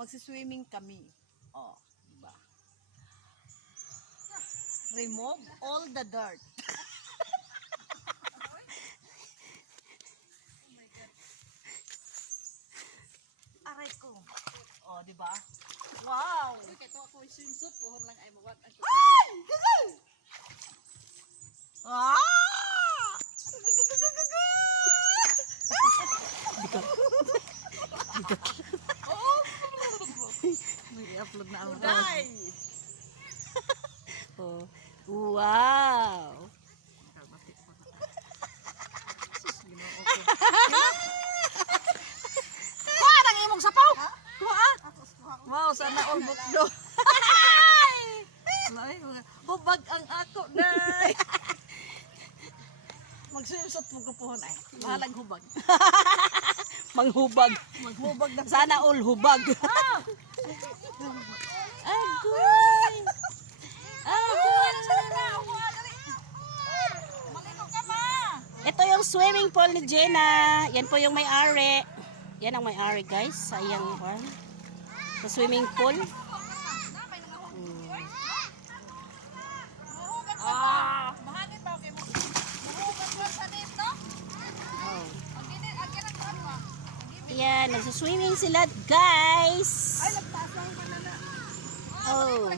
magsiswimming kami. Oh, diba? Remove all the dirt. Aray ko. Oh, diba? Wow! Kaya to ako swimsuit, puhon lang ay mawag. Ay! Gagal! Ah! May i-upload na ako. Uday! Oh. Wow! Parang imong sapaw! Kuha! Wow, sana all bukdo. Hubag ang ako, day! Mag-swimsuit mo ko pohon ay. Bahalang hubag. Manghubag. Maghubag na. Sana all hubag. Agoy! Agoy! Ito yung swimming pool ni Jenna. Yan po yung may-ari. Yan ang may-ari, guys. Sayang one. Sa swimming pool. Ah! Mahangin ba? Okay mo. Mahugan ko sa dito. Oh. Agin ang ano. Yan, nagsuswimming sila, guys. Ay, nagtaas lang ka na na. Oh.